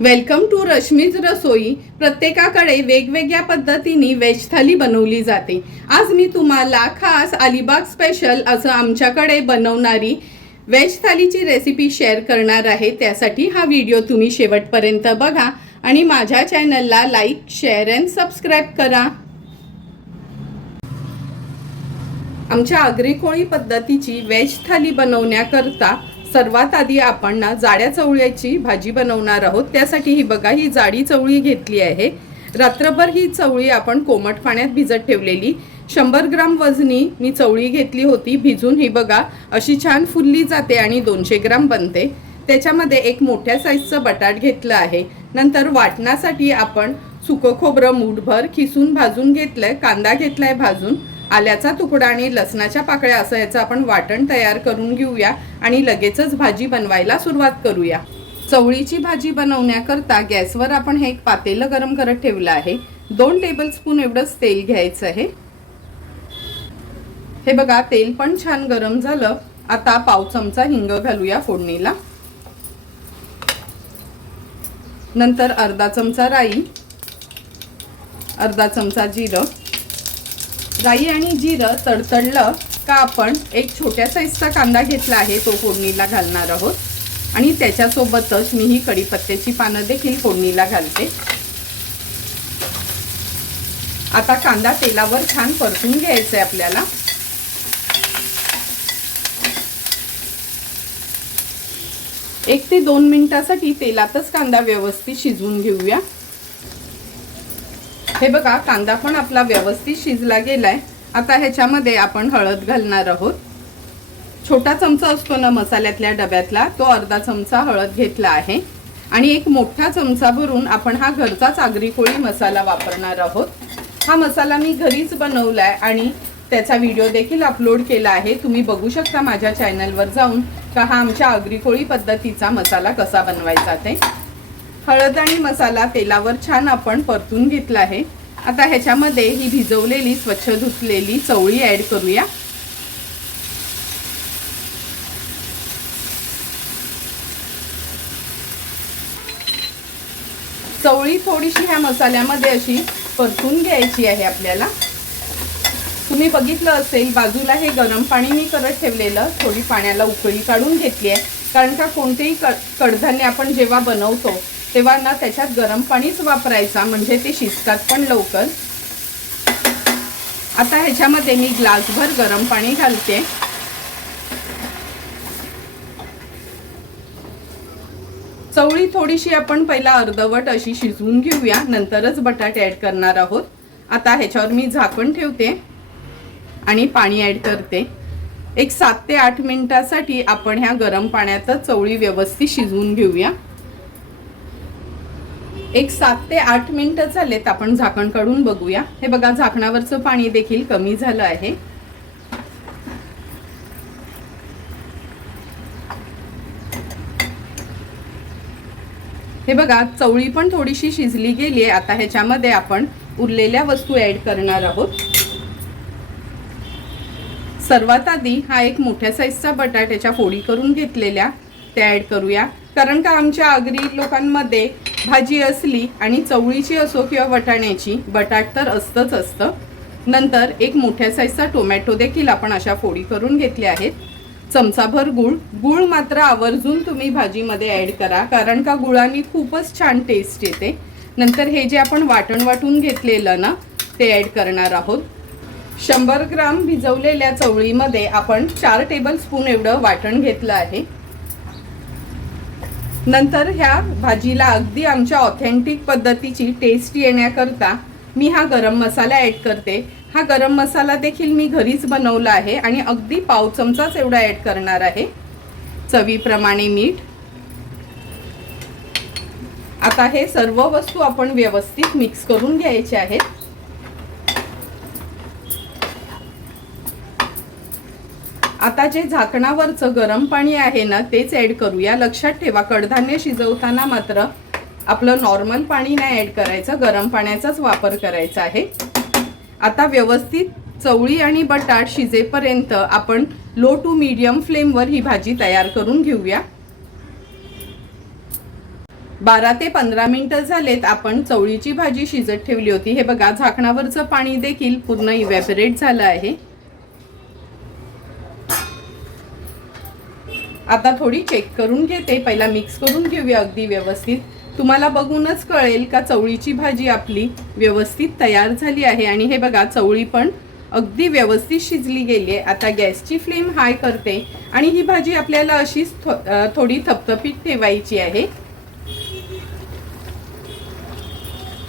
Welcome to Rashmi's रसोई. प्रत्येकाकडे वेगवेगळ्या पद्धतीने वेज थाली बनवली जाते. आज मी तुम्हाला खास अलिबाग स्पेशल असं आमच्याकडे बनवणारी वेज थालीची रेसिपी शेअर करणार आहे. त्यासाठी हा व्हिडिओ तुम्ही शेवटपर्यंत बघा आणि माझ्या चॅनलला लाईक शेअर अँड सबस्क्राईब करा. आमच्या आगरी कोळी पद्धतीची वेज थाली बनवण्याकरता सर्वात आधी आपण ना जाड्या चवळ्याची भाजी बनवणार आहोत. त्यासाठी ही बघा ही जाडी चवळी घेतली आहे. रात्रभर ही चवळी आपण कोमट पाण्यात भिजत ठेवलेली. शंभर ग्राम वजनी मी चवळी घेतली होती. भिजून ही बघा अशी छान फुलली जाते आणि दोनशे ग्राम बनते. त्याच्यामध्ये एक मोठ्या साईजचं बटाट घेतलं आहे. नंतर वाटण्यासाठी आपण सुकं खोबरं मूठभर खिसून भाजून घेतलंय कांदा घेतलाय भाजून. आल्याचा तुकडा आणि लसणाच्या पाकळ्या असं याचं आपण वाटण तयार करून घेऊया आणि लगेचच भाजी बनवायला सुरुवात करूया. चवळीची भाजी बनवण्याकरता गॅसवर आपण हे एक पातेलं गरम करत ठेवलं आहे. दोन टेबलस्पून एवढंच तेल घ्यायचं आहे. हे बघा तेल पण छान गरम झालं. आता पाव चमचा हिंग घालूया फोडणीला. नंतर अर्धा चमचा राई अर्धा चमचा जिरं. राई आणि जिरं तडतडलं का आपण एक छोट्या साईजचा कांदा घेतला आहे तो फोडणीला घालणार आहोत. आणि त्याच्यासोबतच मी ही कढीपत्त्याची पानं देखील फोडणीला घालते. आता कांदा तेलावर छान परतून घ्यायचा आहे आपल्याला. एक ते दोन मिनिटासाठी तेलातच कांदा व्यवस्थित शिजवून घेऊया. हे बघा कांदा पण आपला व्यवस्थित शिजला गेलाय. आता ह्याच्यामध्ये आपण हळद घालणार आहोत. छोटा चमचा असतो ना मसाल्यातल्या डब्यातला तो अर्धा चमचा हळद घेतला आहे. आणि एक मोठा चमचा भरून आपण हा घरचाच आगरी कोळी मसाला वापरणार आहोत. हा मसाला मी घरीच बनवलाय आणि त्याचा व्हिडिओ देखील अपलोड केला आहे. तुम्ही बघू शकता माझ्या चॅनलवर जाऊन का हा आमच्या आगरी कोळी पद्धतीचा मसाला कसा बनवायचा ते. हळद आणि मसाला तेलावर छान आपण परतून घेतला आहे. आता ह्याच्यामध्ये ही भिजवलेली स्वच्छ धुतलेली चवळी ऍड करूया. चवळी थोडीशी ह्या मसाल्यामध्ये अशी परतून घ्यायची आहे आपल्याला. तुम्ही बघितलं असेल बाजूला हे गरम पाणी मी करत ठेवलेलं थोडी पाण्याला उकळी काढून घेतली आहे. कारण का कोणतेही क कडधान्य आपण जेव्हा बनवतो तेव्हा ना त्याच्यात गरम पाणीच वापरायचा म्हणजे ते शिजतात पण लवकर. आता ह्याच्यामध्ये मी ग्लासभर गरम पाणी घालते. चवळी थोडीशी आपण पहिला अर्धवट अशी शिजवून घेऊया नंतरच बटाटे ऍड करणार आहोत. आता ह्याच्यावर मी झाकण ठेवते आणि पाणी ऍड करते. एक सात ते आठ मिनिटासाठी आपण ह्या गरम पाण्यातच चवळी व्यवस्थित शिजवून घेऊया. एक सात ते आठ मिनिटं झालेत आपण झाकण काढून बघूया. हे बघा झाकणावरचं पाणी देखील कमी झालं आहे. हे बघा चवळी पण थोडीशी शिजली गेली आहे. आता ह्याच्यामध्ये आपण उरलेल्या वस्तू ऍड करणार आहोत. सर्वात आधी हा एक मोठ्या साईजचा बटाट्याच्या फोडी करून घेतलेल्या ते ऍड करूया. कारण का आमच्या आगरी लोकांमध्ये भाजी असली आणि चवळीची असो किंवा वटाण्याची बटाट तर असतंच असतं. नंतर एक मोठ्या साईजचा टोमॅटो देखील आपण अशा फोडी करून घेतल्या आहेत. चमचाभर गुळ. गुळ मात्र आवर्जून तुम्ही भाजीमध्ये ॲड करा. कारण का गुळाने खूपच छान टेस्ट येते. नंतर हे जे आपण वाटण वाटून घेतलेलं ना ते ॲड करणार आहोत. शंभर ग्राम भिजवलेल्या चवळीमध्ये आपण चार टेबल स्पून एवढं वाटण घेतलं आहे. नंतर ह्या भाजीला अगदी आमच्या ऑथेंटिक पद्धतीची टेस्ट येण्याकरता मी हा गरम मसाला ॲड करते. हा गरम मसाला देखील मी घरीच बनवला आहे आणि अगदी पाव चमचाच एवढा ॲड करणार आहे. चवीप्रमाणे मीठ. आता हे सर्व वस्तू आपण व्यवस्थित मिक्स करून घ्यायचे आहेत. आता जे झाकणावरचं गरम पाणी आहे ना तेच ॲड करूया लक्षात ठेवा कडधान्य शिजवताना मात्र आपलं नॉर्मल पाणी नाही ॲड करायचं गरम पाण्याचाच वापर करायचा आहे. आता व्यवस्थित चवळी आणि बटाट शिजेपर्यंत आपण लो टू मीडियम फ्लेमवर ही भाजी तयार करून घेऊया. बारा ते पंधरा मिनिटं झालेत आपण चवळीची भाजी शिजत ठेवली होती. हे बघा झाकणावरचं पाणी देखील पूर्ण इव्हॅपरेट झालं आहे. आता थोडी चेक करून घेते. पहिला मिक्स करून घेऊया अगदी व्यवस्थित. तुम्हाला बघूनच कळेल का चवळीची भाजी आपली व्यवस्थित तयार झाली आहे. आणि हे बघा चवळी पण अगदी व्यवस्थित शिजली गेली आहे. आता गॅसची फ्लेम हाय करते. आणि ही भाजी आपल्याला अशीच थो थोडी थपथपीत ठेवायची आहे.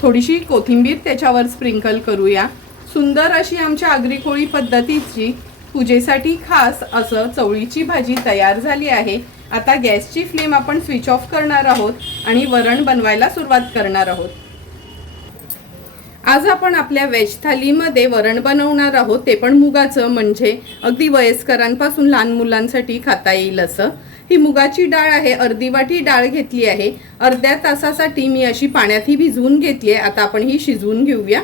थोडीशी कोथिंबीर त्याच्यावर स्प्रिंकल करूया. सुंदर अशी आमच्या आगरी कोळी पद्धतीची पूजेसाठी खास असं चवळीची भाजी तयार झाली आहे. आता गॅसची फ्लेम आपण स्विच ऑफ करणार आहोत आणि वरण बनवायला सुरुवात करणार आहोत. आज आपण आपल्या व्हेज थालीमध्ये वरण बनवणार आहोत. ते पण मुगाचं म्हणजे अगदी वयस्करांपासून लहान मुलांसाठी खाता येईल असं. ही मुगाची डाळ आहे अर्धी वाटी डाळ घेतली आहे. अर्ध्या तासासाठी मी अशी पाण्यात ही भिजवून घेतली आहे. आता आपण ही शिजवून घेऊया.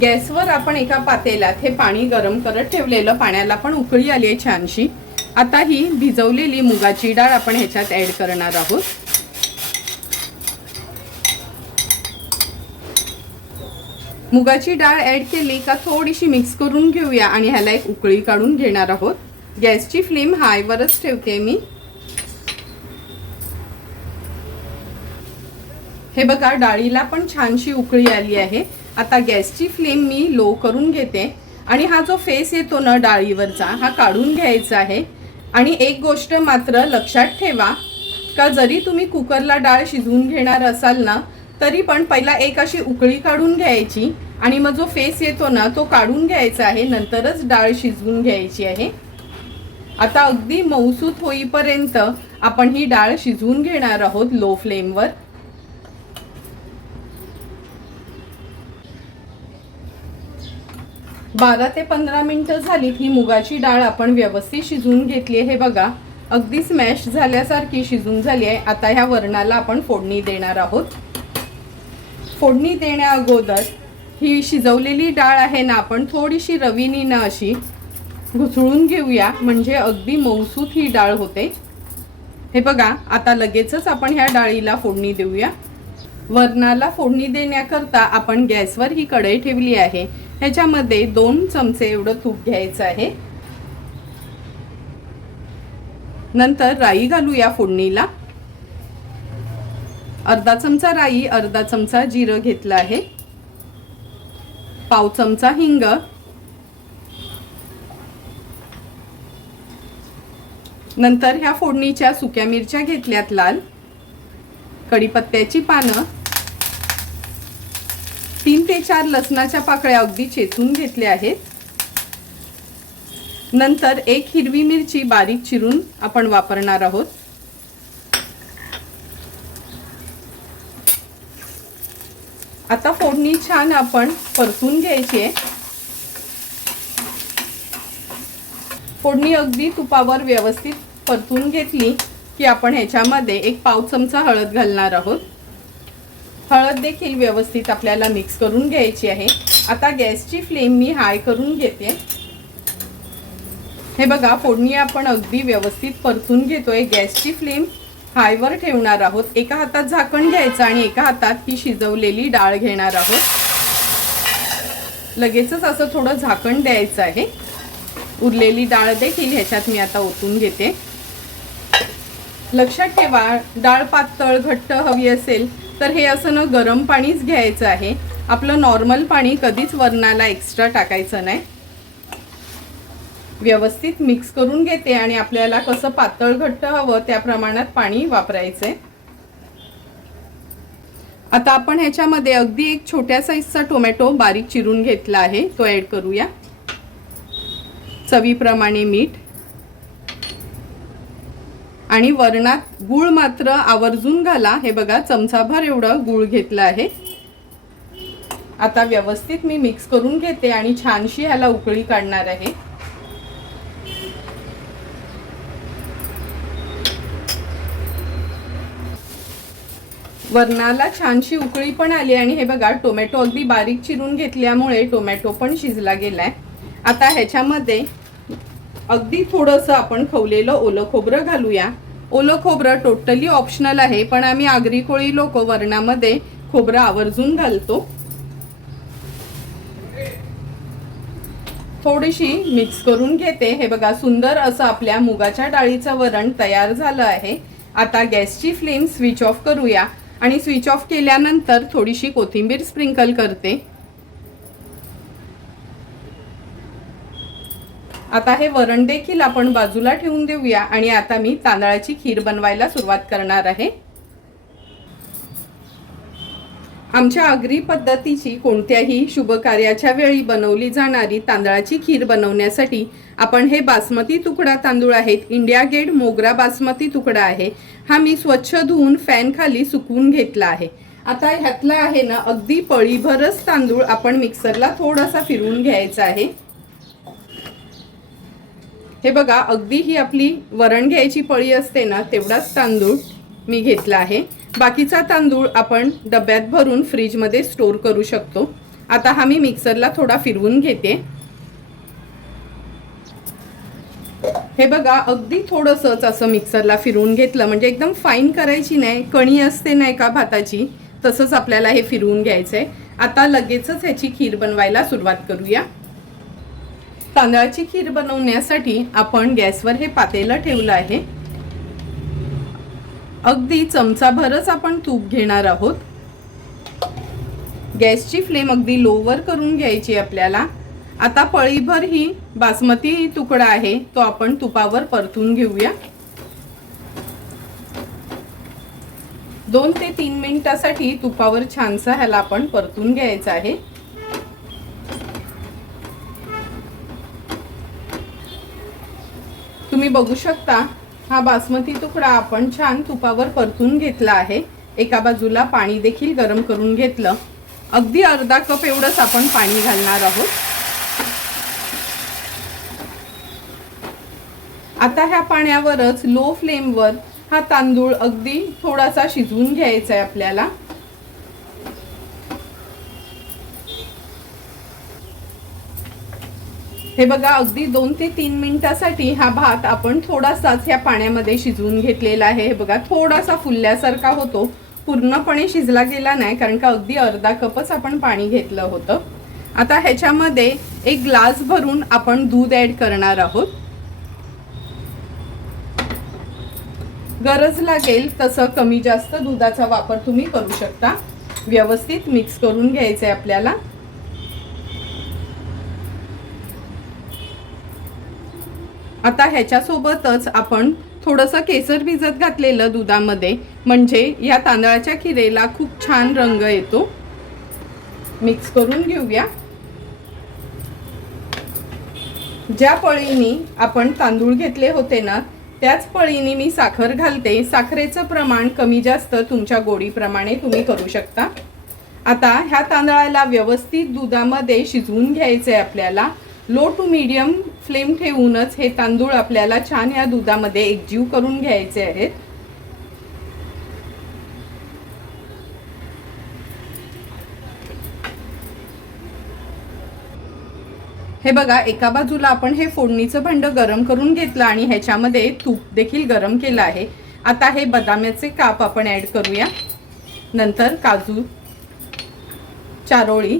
गॅसवर आपण एका पातेल्यात हे पाणी गरम करत ठेवलेलं पाण्याला पण उकळी आली आहे छानशी. आता ही भिजवलेली मुगाची डाळ आपण ह्याच्यात ऍड करणार आहोत. मुगाची डाळ ऍड केली का थोडीशी मिक्स करून घेऊया आणि ह्याला एक उकळी काढून घेणार आहोत. गॅसची फ्लेम हायवरच ठेवते मी. हे बघा डाळीला पण छानशी उकळी आली आहे. आता गॅसची फ्लेम मी लो करून घेते. आणि हा जो फेस येतो ना डाळीवरचा हा काढून घ्यायचा आहे. आणि एक गोष्ट मात्र लक्षात ठेवा का जरी तुम्ही कुकरला डाळ शिजवून घेणार असाल ना तरी पण पहिला एक अशी उकळी काढून घ्यायची. आणि मग जो फेस येतो ना तो काढून घ्यायचा आहे. नंतरच डाळ शिजवून घ्यायची आहे. आता अगदी मऊसूत होईपर्यंत आपण ही डाळ शिजवून घेणार आहोत लो फ्लेमवर. बारा ते पंधरा मिनटं झालीत ही मुगाची डाळ आपण व्यवस्थित शिजवून घेतली आहे. हे बघा अगदी स्मॅश झाल्यासारखी शिजून झाली आहे. आता ह्या वरणाला आपण फोडणी देणार आहोत. फोडणी देण्या अगोदर ही शिजवलेली डाळ आहे ना आपण थोडीशी रवीनी ना अशी घुसळून घेऊया. म्हणजे अगदी मऊसूत ही डाळ होते. हे बघा आता लगेचच आपण ह्या डाळीला फोडणी देऊया. वरणाला फोडणी देण्याकरता आपण गॅसवर ही कढई ठेवली आहे. ह्याच्यामध्ये दोन चमचे एवढं तूप घ्यायचं आहे. नंतर राई घालू या फोडणीला. अर्धा चमचा राई अर्धा चमचा जिरं घेतलं आहे. पाव चमचा हिंग. नंतर ह्या फोडणीच्या सुक्या मिरच्या घेतल्यात लाल. कढीपत्त्याची पानं. तीन ते चार लसणाच्या पाकळ्या अगदी चेचून घेतल्या आहेत. नंतर एक हिरवी मिरची बारीक चिरून आपण वापरणार आहोत. आता फोडणी छान आपण परतून घ्यायची आहे. फोडणी अगदी तुपावर व्यवस्थित परतून घेतली की आपण ह्याच्यामध्ये एक पाव चमचा हळद घालणार आहोत. हळद देखील व्यवस्थित आपल्याला मिक्स करून घ्यायची आहे. आता गॅसची फ्लेम मी हाय करून घेते. हे बघा फोडणी आपण अगदी व्यवस्थित परतून घेतोय. गॅसची फ्लेम हायवर ठेवणार आहोत. एका हातात झाकण घ्यायचं आणि एका हातात ही शिजवलेली डाळ घेणार आहोत. लगेचच असं थोडं झाकण द्यायचं आहे. उरलेली डाळ देखील ह्याच्यात मी आता ओतून घेते. लक्षात ठेवा डाळ पातळ घट्ट हवी असेल तर हे असं न गरम पाणीच घ्यायचं आहे. आपलं नॉर्मल पाणी कधीच वरणाला एक्स्ट्रा टाकायचं नाही. व्यवस्थित मिक्स करून घेते आणि आपल्याला कसं पातळ घट्ट हवं त्या प्रमाणात पाणी वापरायचंय. आता आपण ह्याच्यामध्ये अगदी एक छोट्या साईजचा टोमॅटो बारीक चिरून घेतला आहे. तो ऍड करूया. चवीप्रमाणे मीठ. आणि वरणात गूळ मात्र आवर्जून घाला. हे बघा चमचाभर एवढं गूळ घेतलं आहे. आता व्यवस्थित मी मिक्स करून घेते आणि छानशी ह्याला उकळी काढणार आहे. वरणाला छानशी उकळी पण आली आणि हे बघा टोमॅटो अगदी बारीक चिरून घेतल्यामुळे टोमॅटो पण शिजला गेलाय. आता ह्याच्यामध्ये अगदी थोडंसं आपण खवलेलं ओलं खोबरं घालूया. ओलं खोबरं टोटली ऑप्शनल आहे पण आम्ही आगरी कोळी लोक वरणामध्ये खोबरं आवर्जून घालतो. थोडीशी मिक्स करून घेते. हे बघा सुंदर असं आपल्या मुगाच्या डाळीचं वरण तयार झालं आहे. आता गॅसची फ्लेम स्विच ऑफ करूया. आणि स्विच ऑफ केल्यानंतर थोडीशी कोथिंबीर स्प्रिंकल करते. आता हे वरण देखील आपण बाजूला ठेवून देऊया आणि आता मी तांदळाची खीर बनवायला सुरुवात करणार आहे. आमच्या आगरी पद्धतीची कोणत्याही शुभ कार्याच्या वेळी बनवली जाणारी तांदळाची खीर बनवण्यासाठी आपण हे बासमती तुकडा तांदूळ आहेत. इंडिया गेट मोगरा बासमती तुकडा आहे. हा मी स्वच्छ धुवून फॅन खाली सुकवून घेतला आहे. आता ह्यातला आहे ना अगदी पळीभरच तांदूळ आपण मिक्सरला थोडासा फिरवून घ्यायचा आहे. हे बघा अगदी ही आपली वरण घ्यायची पळी असते ना तेवढाच तांदूळ मी घेतला आहे. बाकीचा तांदूळ आपण डब्यात भरून फ्रीजमध्ये स्टोर करू शकतो. आता हा मी मिक्सरला थोडा फिरवून घेते. हे बघा अगदी थोडंसंच असं मिक्सरला फिरवून घेतलं. म्हणजे एकदम फाईन करायची नाही कणी असते नाही का भाताची तसंच आपल्याला हे फिरवून घ्यायचंय. आता लगेचच ह्याची खीर बनवायला सुरुवात करूया. तांदळाची खीर बनवण्यासाठी आपण गॅसवर हे पातेलं ठेवलं आहे. अगदी चमचाभरच आपण तूप घेणार आहोत. गॅसची फ्लेम अगदी लोवर करून घ्यायची आपल्याला. आता पळीभर ही बासमती तुकडा आहे तो आपण तुपावर परतून घेऊया. दोन ते तीन मिनिटासाठी तुपावर छानसा ह्याला आपण परतून घ्यायचा आहे. तुम्ही बघू शकता हा बासमती तुकडा आपण छान तुपावर परतून घेतला आहे. एका बाजूला पाणी देखील गरम करून घेतलं. अगदी अर्धा कप एवढंच आपण पाणी घालणार आहोत. आता ह्या पाण्यावरच लो फ्लेमवर हा तांदूळ अगदी थोडासा शिजवून घ्यायचा आहे आपल्याला. हे बघा अगदी दोन ते तीन मिनिटासाठी हा भात आपण थोडासाच ह्या पाण्यामध्ये शिजवून घेतलेला आहे. हे बघा थोडासा फुलल्यासारखा होतो. पूर्णपणे शिजला गेला नाही कारण का अगदी अर्धा कपच आपण पाणी घेतलं होतं. आता ह्याच्यामध्ये एक ग्लास भरून आपण दूध ऍड करणार आहोत. गरज लागेल तसं कमी जास्त दुधाचा वापर तुम्ही करू शकता. व्यवस्थित मिक्स करून घ्यायचं आहे आपल्याला. आता ह्याच्यासोबतच आपण थोडंसं केसर भिजत घातलेलं दुधामध्ये. म्हणजे या तांदळाच्या खिरेला खूप छान रंग येतो. मिक्स करून घेऊया. ज्या पळीनी आपण तांदूळ घेतले होते ना त्याच पळीने मी साखर घालते. साखरेचं प्रमाण कमी जास्त तुमच्या गोडीप्रमाणे तुम्ही करू शकता. आता ह्या तांदळाला व्यवस्थित दुधामध्ये शिजवून घ्यायचं आहे आपल्याला. लो टू मीडियम फ्लेम ठेवूनच हे तांदूळ आपल्याला छान या दुधामध्ये एकजीव करून घ्यायचे आहेत. हे बघा एका बाजूला आपण हे फोडणीचं भांड गरम करून घेतलं आणि ह्याच्यामध्ये तूप देखील गरम केलं आहे. आता हे बदामाचे काप आपण ऍड करूया. नंतर काजू चारोळी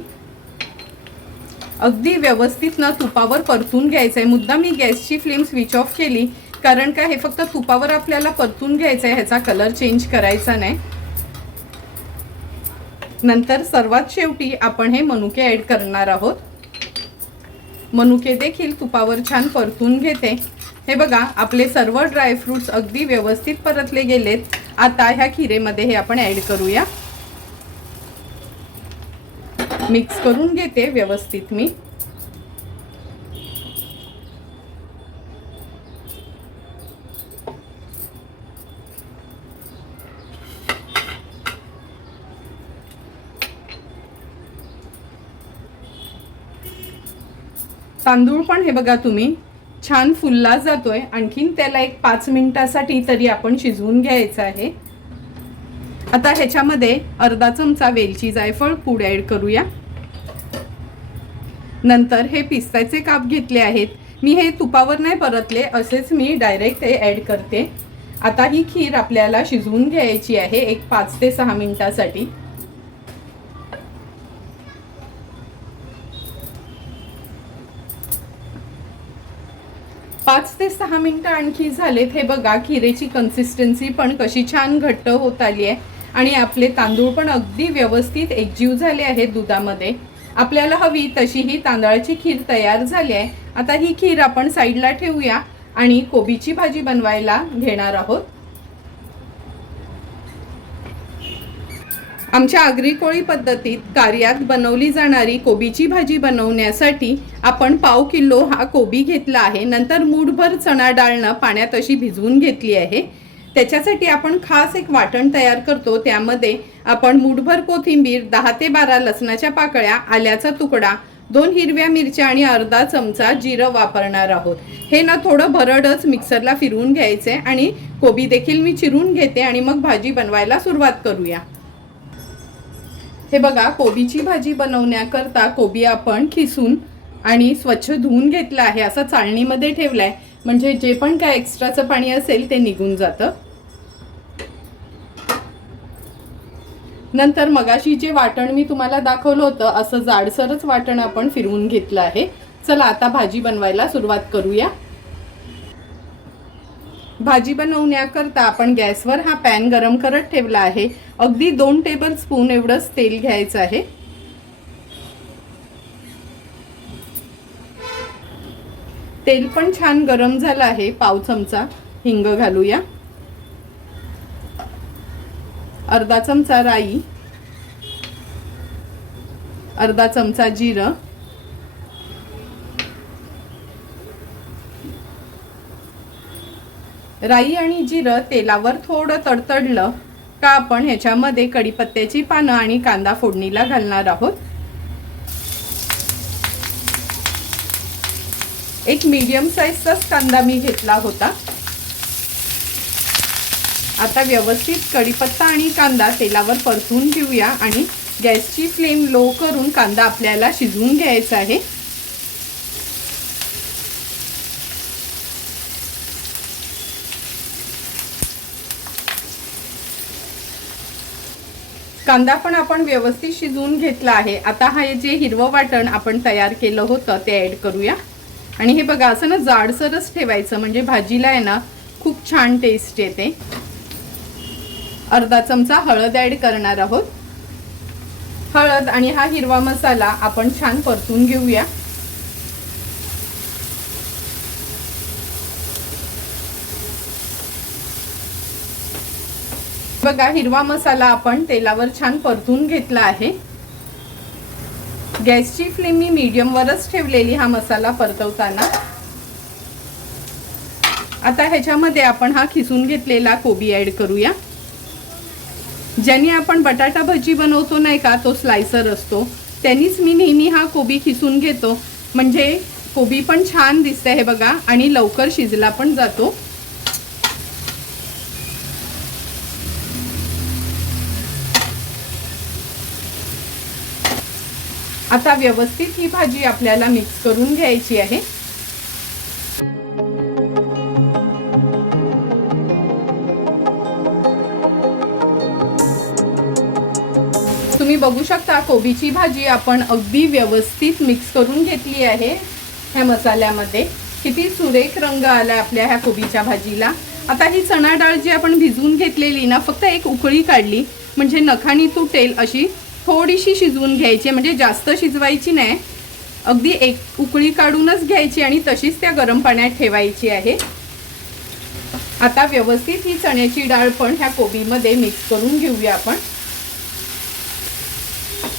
अगदी व्यवस्थित ना तुपावर परतून घ्यायचं आहे मुद्दा मी गॅसची फ्लेम स्विच ऑफ केली कारण का हे फक्त तुपावर आपल्याला परतून घ्यायचं आहे ह्याचा कलर चेंज करायचा नाही. नंतर सर्वात शेवटी आपण हे मनुके ॲड करणार आहोत. मनुके देखील तुपावर छान परतून घेते. हे बघा आपले सर्व ड्रायफ्रुट्स अगदी व्यवस्थित परतले गेलेत. आता ह्या खिरेमध्ये हे आपण ॲड करूया. मिक्स करून घेते व्यवस्थित मी. तांदूळ पण हे बघा तुम्ही छान फुलला जातोय. आणखीन त्याला एक पाच मिनिटासाठी तरी आपण शिजवून घ्यायचं आहे. आता ह्याच्यामध्ये अर्धा चमचा वेलची जायफळ पूड ऍड करूया. नंतर हे पिस्ताचे काप घेतले आहेत. मी हे तुपावर नाही परतले असेच मी डायरेक्ट हे ऍड करते. आता ही खीर आपल्याला शिजवून घ्यायची आहे एक पाच ते सहा मिनिटासाठी. पाच ते सहा मिनिटं आणखी झालेत. हे बघा खिरेची कन्सिस्टन्सी पण कशी छान घट्ट होत आली आहे आणि आपले तांदूळ पण अगदी व्यवस्थित एकजीव झाले आहेत दुधामध्ये. आपल्याला हवी तशी ही तांदळाची खीर तयार झाली आहे. आता ही खीर आपण साईडला ठेवूया आणि कोबीची भाजी बनवायला घेणार आहोत. आमच्या आगरी कोळी पद्धतीत कार्यात बनवली जाणारी कोबीची भाजी बनवण्यासाठी आपण पाव किलो हा कोबी घेतला आहे. नंतर मूठभर चणा डाळनं पाण्यात अशी भिजवून घेतली आहे. त्याच्यासाठी आपण खास एक वाटण तयार करतो. त्यामध्ये आपण मूठभर कोथिंबीर दहा ते बारा लसणाच्या पाकळ्या आल्याचा तुकडा दोन हिरव्या मिरच्या आणि अर्धा चमचा जिरं वापरणार आहोत. हे ना थोडं भरडच मिक्सरला फिरवून घ्यायचे आणि कोबी देखील मी चिरून घेते आणि मग भाजी बनवायला सुरुवात करूया. हे बघा कोबीची भाजी बनवण्याकरता कोबी आपण खिसून आणि स्वच्छ धुवून घेतलं आहे. असं चाळणीमध्ये ठेवलंय. म्हणजे जे पण काय एक्स्ट्राचं पाणी असेल ते निघून जातं. नंतर मगाशी जे वाटण मी तुम्हाला दाखवलं होतं असं जाडसरच वाटण आपण फिरवून घेतलं आहे. चला आता भाजी बनवायला सुरुवात करूया. भाजी बनवण्याकरता आपण गॅसवर हा पॅन गरम करत ठेवला आहे. अगदी दोन टेबल स्पून एवढंच तेल घ्यायचं आहे. तेल पण छान गरम झालं आहे. पाव चमचा हिंग घालूया. अर्धा चमचा राई अर्धा चमचा जिरं राई आणि जिरं तेलावर थोडं तडतडलं का आपण ह्याच्यामध्ये कढीपत्त्याची पानं आणि कांदा फोडणीला घालणार आहोत. एक मीडियम साईजचाच कांदा मी घेतला होता. आता व्यवस्थित कढीपत्ता आणि कांदा तेलावर परतून घेऊया आणि गॅसची फ्लेम लो करून कांदा आपल्याला शिजवून घ्यायचा आहे. कांदा पण आपण व्यवस्थित शिजवून घेतला आहे. आता हा जे हिरवं वाटण आपण तयार केलं होतं ते ॲड करूया. आणि हे बघा असं ना जाडसरच ठेवायचं. म्हणजे भाजीला आहे ना खूप छान टेस्ट येते. अर्धा चमचा हळद ॲड करणार आहोत. हळद आणि हा हिरवा मसाला आपण छान परतून घेऊया. बघा हिरवा मसाला आपण तेलावर छान परतून घेतला आहे. गॅसची फ्लेम मी मीडियमवरच ठेवलेली हा मसाला परतवताना. आता ह्याच्यामध्ये आपण हा खिसून घेतलेला कोबी ॲड करूया. ज्याने आपण बटाटा भजी बनवतो नाही का तो स्लायसर असतो त्यांनीच मी नेहमी हा कोबी खिसून घेतो. म्हणजे कोबी पण छान दिसते हे बघा आणि लवकर शिजला पण जातो. आता व्यवस्थित ही भाजी आपल्याला मिक्स करून घ्यायची आहे. बघू शकता कोबीची भाजी आपण अगदी व्यवस्थित मिक्स करून घेतली आहे ह्या मसाल्यामध्ये. किती सुरेख रंग आला आपल्या ह्या कोबीच्या भाजीला. आता ही चणा डाळ जी आपण भिजवून घेतलेली ना फक्त एक उकळी काढली म्हणजे नखानी तुटेल अशी थोडीशी शिजवून घ्यायची म्हणजे जास्त शिजवायची नाही. अगदी एक उकळी काढूनच घ्यायची आणि तशीच त्या गरम पाण्यात ठेवायची आहे. आता व्यवस्थित ही चण्याची डाळ पण ह्या कोबीमध्ये मिक्स करून घेऊया आपण.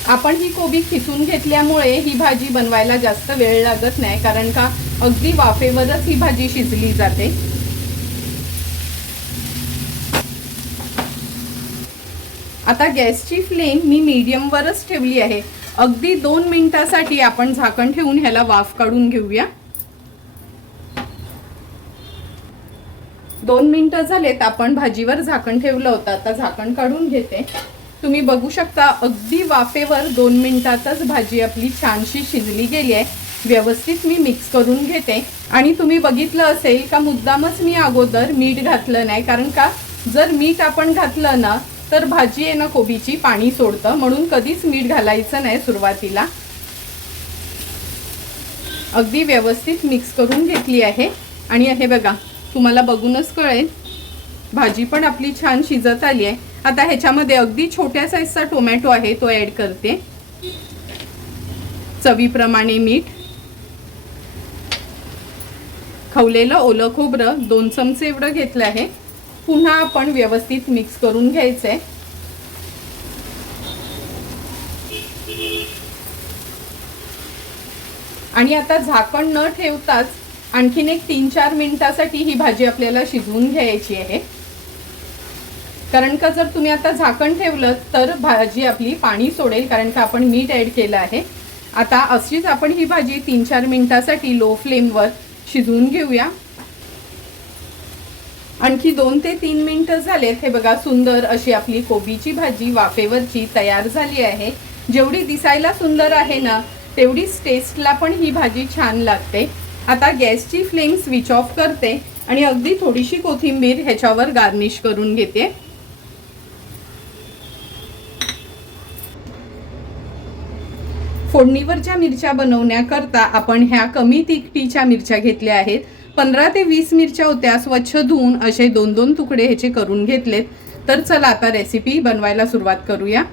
आपण ही कोबी खिसून घेतल्यामुळे ही भाजी बनवायला जास्त वेळ लागत नाही कारण का अगदी वाफेवरच ही भाजी शिजली जाते. आता गॅसची फ्लेम मी मीडियमवरच ठेवली आहे. अगदी दोन मिनिटासाठी आपण झाकण ठेवून ह्याला वाफ काढून घेऊया. दोन मिनटं झालेत आपण भाजीवर झाकण ठेवलं होतं आता झाकण काढून घेते. तुम्ही बघू शकता अगदी वाफेवर दोन मिनिटातच भाजी आपली छानशी शिजली गेली आहे. व्यवस्थित मी मिक्स करून घेते. आणि तुम्ही बघितलं असेल का मुद्दामच मी अगोदर मीठ घातलं नाही. कारण का जर मीठ आपण घातलं ना तर भाजी आहे ना कोबीची पाणी सोडतं. म्हणून कधीच मीठ घालायचं नाही सुरुवातीला. अगदी व्यवस्थित मिक्स करून घेतली आहे. आणि हे बघा तुम्हाला बघूनच कळेल भाजी पण आपली छान शिजत आली आहे. आता ह्याच्यामध्ये अगदी छोट्या साईजचा टोमॅटो आहे तो ॲड करते. चवीप्रमाणे मीठ. खवलेलं ओलं खोबरं दोन चमचे एवढं घेतलं आहे. पुन्हा आपण व्यवस्थित मिक्स करून घ्यायचं आहे आणि आता झाकण न ठेवताच आणखीन एक तीन चार मिनिटासाठी ही भाजी आपल्याला शिजवून घ्यायची आहे. कारण का जर तुम्ही आता झाकण ठेवलं तर भाजी आपली पाणी सोडेल कारण का आपण मीठ ॲड केलं आहे. आता अशीच आपण ही भाजी तीन चार मिनटासाठी लो फ्लेमवर शिजवून घेऊया. आणखी दोन ते तीन मिनटं झालेत. हे बघा सुंदर अशी आपली कोबीची भाजी वाफेवरची तयार झाली आहे. जेवढी दिसायला सुंदर आहे ना तेवढीच टेस्टला पण ही भाजी छान लागते. आता गॅसची फ्लेम स्विच ऑफ करते आणि अगदी थोडीशी कोथिंबीर ह्याच्यावर गार्निश करून घेते. फोडणीवरच्या मिरच्या बनवण्याकरता आपण ह्या कमी तिखटीच्या मिरच्या घेतल्या आहेत. पंधरा ते वीस मिरच्या होत्या स्वच्छ धुवून असे दोन दोन तुकडे ह्याचे करून घेतलेत. तर चला आता रेसिपी बनवायला सुरुवात करूया.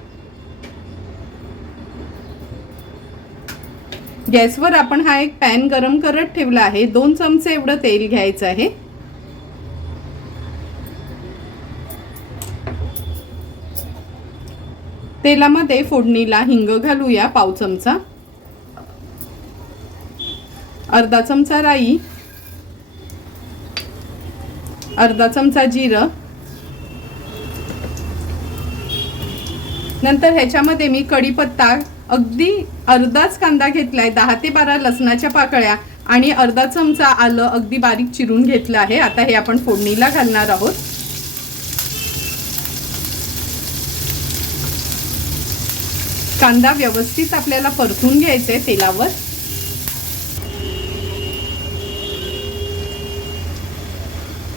गॅसवर आपण हा एक पॅन गरम करत ठेवला आहे. दोन चमचे एवढं तेल घ्यायचं आहे. तेलामध्ये फोडणीला हिंग घालूया पाव चमचा. अर्धा चमचा राई. अर्धा चमचा जिरं. नंतर ह्याच्यामध्ये मी कढीपत्ता अगदी अर्धाच कांदा घेतलाय दहा ते बारा लसणाच्या पाकळ्या आणि अर्धा चमचा आलं अगदी बारीक चिरून घेतलं आहे. आता हे आपण फोडणीला घालणार आहोत. कांदा व्यवस्थित आपल्याला परतून घ्यायचे तेलावर.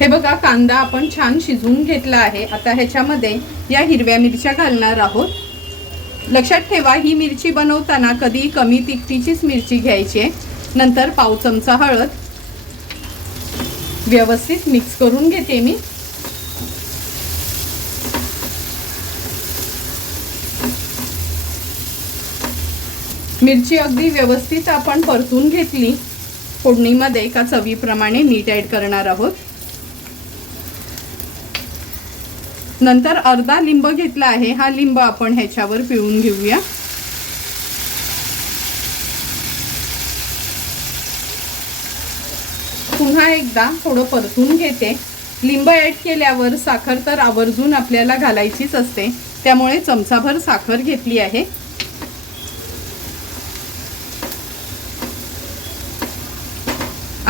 हे बघा कांदा आपण छान शिजवून घेतला आहे. आता ह्याच्यामध्ये या हिरव्या मिरच्या घालणार आहोत. लक्षात ठेवा ही मिरची बनवताना कधी कमी तिखटीचीच मिरची घ्यायची आहे. नंतर पाव चमचा हळद व्यवस्थित मिक्स करून घेते मी. मिरची अगदी व्यवस्थित आपण परतून घेतली. फोडणीमध्ये का चवीप्रमाणे मीठ ॲड करणार आहोत. नंतर अर्धा लिंब घेतला आहे. हा लिंब आपण ह्याच्यावर पिळून घेऊया. पुन्हा एकदा थोडं परतून घेते. लिंब ॲड केल्यावर साखर तर आवर्जून आपल्याला घालायचीच असते. त्यामुळे चमचाभर साखर घेतली आहे.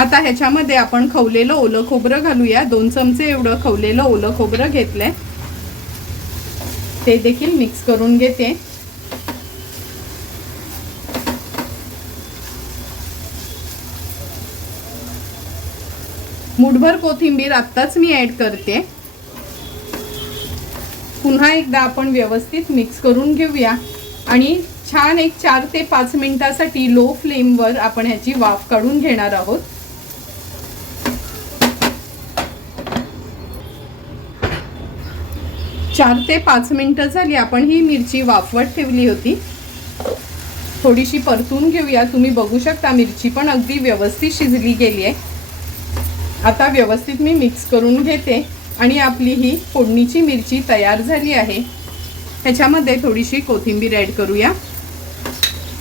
आता ह्याच्यामध्ये आपण खवलेलं ओलं खोबरं घालूया. दोन चमचे एवढं खवलेलं ओलं खोबरं घेतलंय. ते देखील मिक्स करून घेते. मुठभर कोथिंबीर आत्ताच मी ऍड करते. पुन्हा एकदा आपण व्यवस्थित मिक्स करून घेऊया. आणि छान एक चार ते पाच मिनिटासाठी लो फ्लेमवर आपण ह्याची वाफ काढून घेणार आहोत. चार ते पाच मिनटं झाली आपण ही मिरची वाफवत ठेवली होती. थोडीशी परतून घेऊया. तुम्ही बघू शकता मिरची पण अगदी व्यवस्थित शिजली गेली आहे. आता व्यवस्थित मी मिक्स करून घेते आणि आपली ही फोडणीची मिरची तयार झाली आहे. ह्याच्यामध्ये थोडीशी कोथिंबीर ॲड करूया.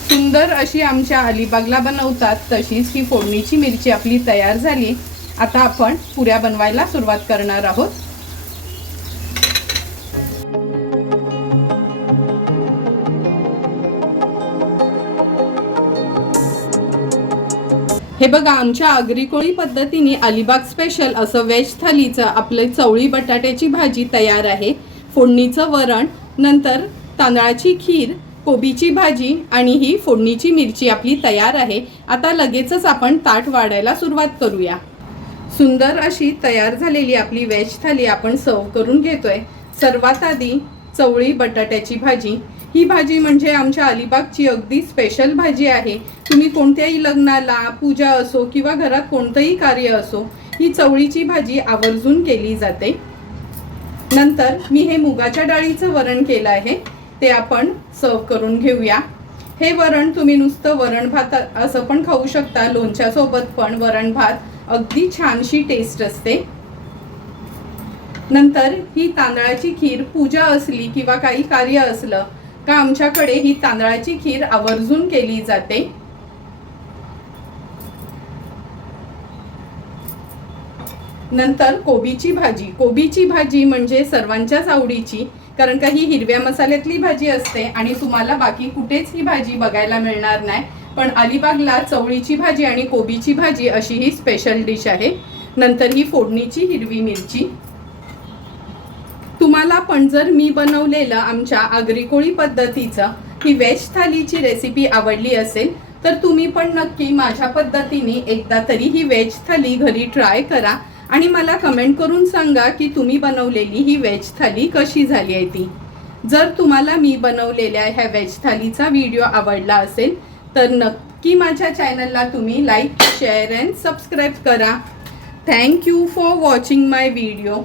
सुंदर अशी आमच्या अलिबागला बनवतात तशीच ही फोडणीची मिरची आपली तयार झाली. आता आपण पुऱ्या बनवायला सुरुवात करणार आहोत. हे बघा आमच्या आगरी पद्धतीने अलिबाग स्पेशल असं व्हेज थालीचं आपलं चवळी बटाट्याची भाजी तयार आहे. फोडणीचं वरण नंतर तांदळाची खीर कोबीची भाजी आणि ही फोडणीची मिरची आपली तयार आहे. आता लगेचच आपण ताट वाढायला सुरुवात करूया. सुंदर अशी तयार झालेली आपली व्हेज थाली आपण सर्व करून घेतोय. सर्वात आधी चवळी बटाट्याची भाजी ही भाजी म्हणजे आमच्या अलिबागची अगदी स्पेशल भाजी आहे. तुम्ही कोणत्याही लग्नाला पूजा असो किंवा घरात कोणतंही कार्य असो ही चवळीची भाजी आवर्जून केली जाते. नंतर मी हे मुगाच्या डाळीचं वरण केलं आहे. ते आपण सर्व करून घेऊया. हे वरण तुम्ही नुसतं वरण भात असं पण खाऊ शकता. लोणच्यासोबत पण वरण भात अगदी छानशी टेस्ट असते. नंतर ही तांदळाची खीर पूजा असली किंवा काही कार्य असलं का आमच्याकडे ही तांदळाची खीर आवर्जून केली जाते? नंतर कोबीची भाजी. कोबीची भाजी म्हणजे सर्वांच्याच आवडीची कारण का ही हिरव्या मसाल्यातली भाजी असते आणि तुम्हाला बाकी कुठेच ही भाजी बघायला मिळणार नाही. पण अलिबागला चवळीची भाजी आणि कोबीची भाजी अशी ही स्पेशल डिश आहे. नंतर ही फोडणीची हिरवी मिरची. तुम्हाला पण जर मी बनवलेलं आमच्या आगरी कोळी पद्धतीचं ही व्हेज थालीची रेसिपी आवडली असेल तर तुम्ही पण नक्की माझ्या पद्धतीने एकदा तरी ही व्हेज थाली घरी ट्राय करा. आणि मला कमेंट करून सांगा की तुम्ही बनवलेली ही व्हेज थाली कशी झाली आहे ती. जर तुम्हाला मी बनवलेल्या ह्या व्हेज थालीचा व्हिडिओ आवडला असेल तर नक्की माझ्या चॅनलला तुम्ही लाईक शेअर अँड सबस्क्राईब करा. Thank you for watching my video